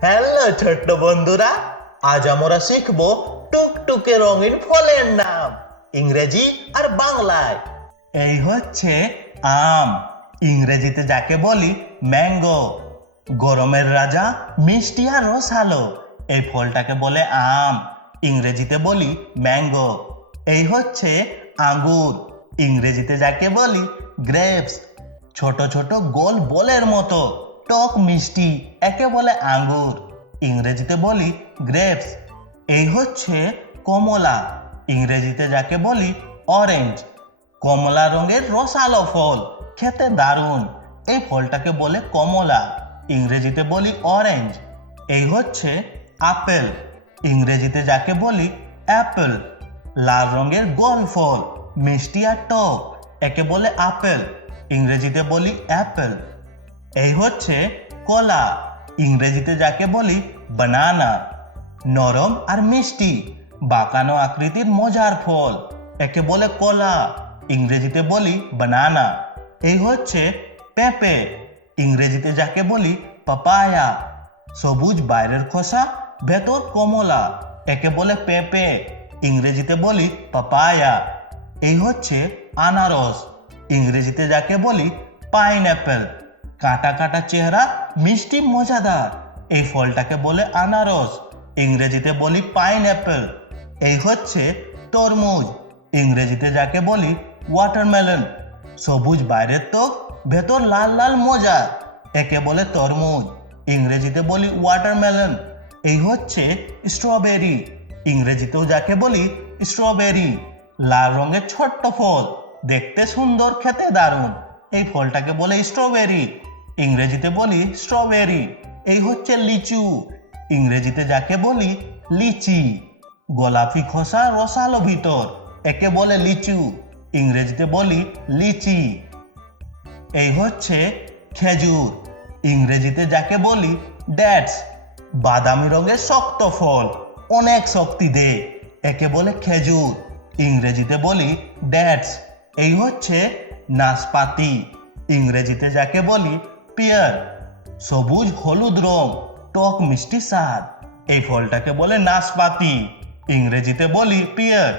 Hello ছোট্ট বন্ধুরা, আজ আমরা শিখব টুকটুকে রঙিন ফলের নাম, ইংরেজি আর বাংলায়। এই হচ্ছে আম, ইংরেজিতে যাকে বলি ম্যাঙ্গো। গরমের রাজা মিষ্টি আর রসালো, এই ফলটাকে বলে আম, ইংরেজিতে বলি ম্যাঙ্গো। এই হচ্ছে আঙ্গুর, ইংরেজিতে যাকে বলি গ্রেপস, ছোট ছোট গোল বলের মতো। টক মিষ্টি, একে বলে আঙ্গুর, ইংরেজিতে বলি গ্রেপস। এই হচ্ছে কমলা, ইংরেজিতে যাকে বলি অরেঞ্জ। কমলা রঙের রসালো ফল, খেতে দারুণ। এই ফলটাকে বলে কমলা, ইংরেজিতে বলি অরেঞ্জ। এই হচ্ছে আপেল, ইংরেজিতে যাকে বলি অ্যাপেল। লাল রঙের গোল ফল, মিষ্টি আর টক, একে বলে আপেল, ইংরেজিতে বলি অ্যাপেল। এই হচ্ছে কলা। ইংরেজিতে যাকে বলি বানানা নরম আর মিষ্টি, বাঁকানো আকৃতির মজার ফল। একে বলে কলা, ইংরেজিতে বলি বানানা এই হচ্ছে পেঁপে। ইংরেজিতে যাকে বলি পাপায়া সবুজ বাইরের খোসা, ভেতর কমলা। একে বলে পেঁপে। ইংরেজিতে বলি পাপায়া এই হচ্ছে আনারস। ইংরেজিতে যাকে বলি পাইনঅ্যাপেল কাটা কাটা চেহারা, মিষ্টি, মজাদার। এই ফলটাকে বলে আনারস, ইংরেজিতে বলি পাইনঅ্যাপেল এই হচ্ছে তরমুজ, ইংরেজিতে যাকে বলি ওয়াটারমেলন সবুজ বাইরের তো ভেতর লাল লাল, মজা। একে বলে তরমুজ, ইংরেজিতে বলি ওয়াটারমেলন এই হচ্ছে স্ট্রবেরি ইংরেজিতেও যাকে বলি স্ট্রবেরি লাল রঙের ছোট্ট ফল, দেখতে সুন্দর, খেতে দারুণ। এই ফলটাকে বলে স্ট্রবেরি ইংরেজিতে বলি স্ট্রবেরি এই হচ্ছে লিচু। ইংরেজিতে যাকে বলি লিচি, গোলাপি খোসা রসালো ভিতর, একে বলে লিচু। ইংরেজিতে বলি লিচি। এই হচ্ছে খেজুর। ইংরেজিতে যাকে বলি ড্যাটস, বাদামি রঙের শক্ত ফল, অনেক শক্তি দেয় একে বলে খেজুর। ইংরেজিতে বলি ড্যাটস, এই হচ্ছে নাশপাতি। ইংরেজিতে যাকে বলি পিয়ার সবুজ, হলুদ রং, টক, মিষ্টি স্বাদ। এই ফলটাকে বলে নাশপাতি। ইংরেজিতে বলি পিয়ার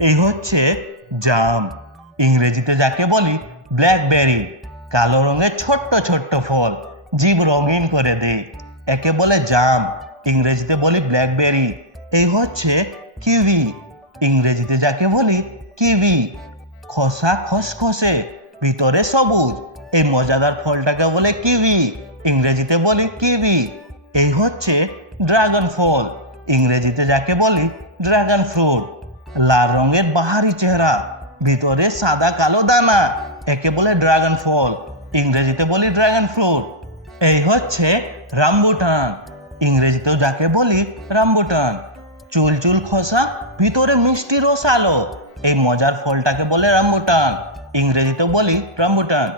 এই হচ্ছে জাম। ইংরেজিতে যাকে বলি ব্ল্যাকবেরি কালো রঙের ছোট্ট ছোট্ট ফল। জীব রঙিন করে দেয়। একে বলে জাম। ইংরেজিতে বলি ব্ল্যাকবেরি এই হচ্ছে কিউই ইংরেজিতে যাকে বলি কিউই খসা খসখসে। ভিতরে সবুজ। এই মজাদার ফলটাকে বলে কিউই ইংরেজিতে বলি কিউই এই হচ্ছে ড্রাগন ফল, ইংরেজিতে যাকে বলি ড্রাগন ফ্রুট। লাল রঙের বাহারি চেহারা, ভিতরে সাদা কালো দানা, একে বলে ড্রাগন ফল, ইংরেজিতে বলি ড্রাগন ফ্রুট। এই হচ্ছে রামবুটান, ইংরেজিতেও যাকে বলি রামবুটান। চুল চুল খসা, ভিতরে মিষ্টি রসালো এই মজার ফলটাকে বলে রামবুটান ইংরেজিতে বলি রামবুটান।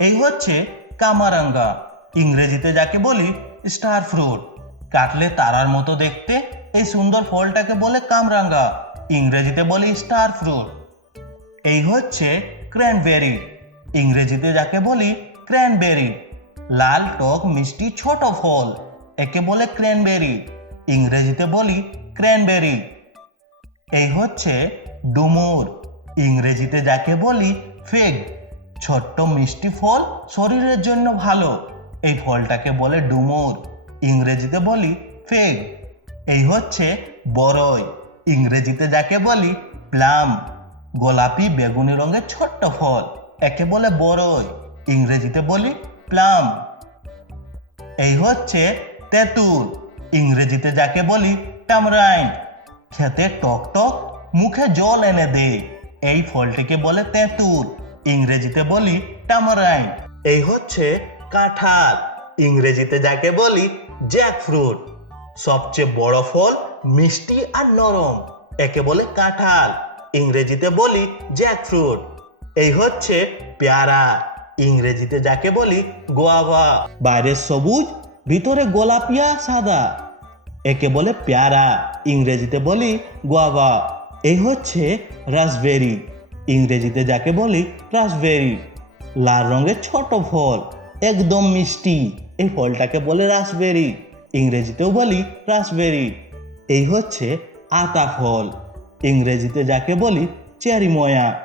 এই হচ্ছে কামারাঙ্গা। ইংরেজিতে যাকে বলি স্টার ফ্রুট। কাটলে তারার মতো দেখতে এই সুন্দর ফলটাকে বলে কামরাঙ্গা। ইংরেজিতে বলি স্টার ফ্রুট। এই হচ্ছে ক্র্যানবেরি। ইংরেজিতে যাকে বলি ক্র্যানবেরি। লাল, টক, মিষ্টি, ছোট ফল। একে বলে ক্র্যানবেরি। ইংরেজিতে বলি ক্র্যানবেরি। এই হচ্ছে ডুমুর। ইংরেজিতে যাকে বলি ফেগ। ছোট্ট মিষ্টি ফল শরীরের জন্য ভালো। এই ফলটাকে বলে ডুমুর, ইংরেজিতে বলি ফেগ। এই হচ্ছে বরই, ইংরেজিতে যাকে বলি প্লাম। গোলাপি বেগুনি রঙের ছোট্ট ফল, একে বলে বরই, ইংরেজিতে বলি প্লাম। এই হচ্ছে তেঁতুল, ইংরেজিতে যাকে বলি টামরাইন। খেতে টক টক মুখে জল এনে দেয় এই ফলটিকে বলে তেঁতুল। ইংরেজিতে বলি টামরাইন এই হচ্ছে কাঁঠাল। ইংরেজিতে যাকে বলি জ্যাক ফ্রুট সবচেয়ে বড় ফল মিষ্টি আর নরম। একে বলে কাঁঠাল। ইংরেজিতে বলি জ্যাক ফ্রুট এই হচ্ছে পেয়ারা। ইংরেজিতে যাকে বলি গোয়াভা বাইরে সবুজ, ভিতরে গোলাপিয়া সাদা। একে বলে পেয়ারা। ইংরেজিতে বলি গোয়াভা এই হচ্ছে রাসবেরি ইংরেজিতে যাকে বলি রাসবেরি। লাল রঙের ছোট ফল, একদম মিষ্টি। এই ফলটাকে বলে রাসবেরি। ইংরেজিতেও বলি রাসবেরি। এই হচ্ছে আতা ফল। ইংরেজিতে যাকে বলি চেরি ময়া।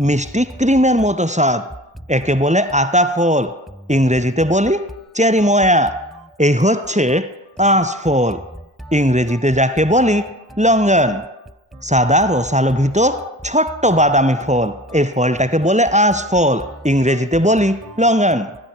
মিষ্টি ক্রিমের মতো স্বাদ। একে বলে আতা ফল, ইংরেজিতে বলি চেরি ময়া। এই হচ্ছে আঁশ ফল। ইংরেজিতে যাকে বলি লঙ্গন। সাদা রসালো ভিতর ছোট্ট বাদামি ফল। এই ফলটাকে বলে আঁশ ফল। ইংরেজিতে বলি লঙ্গন।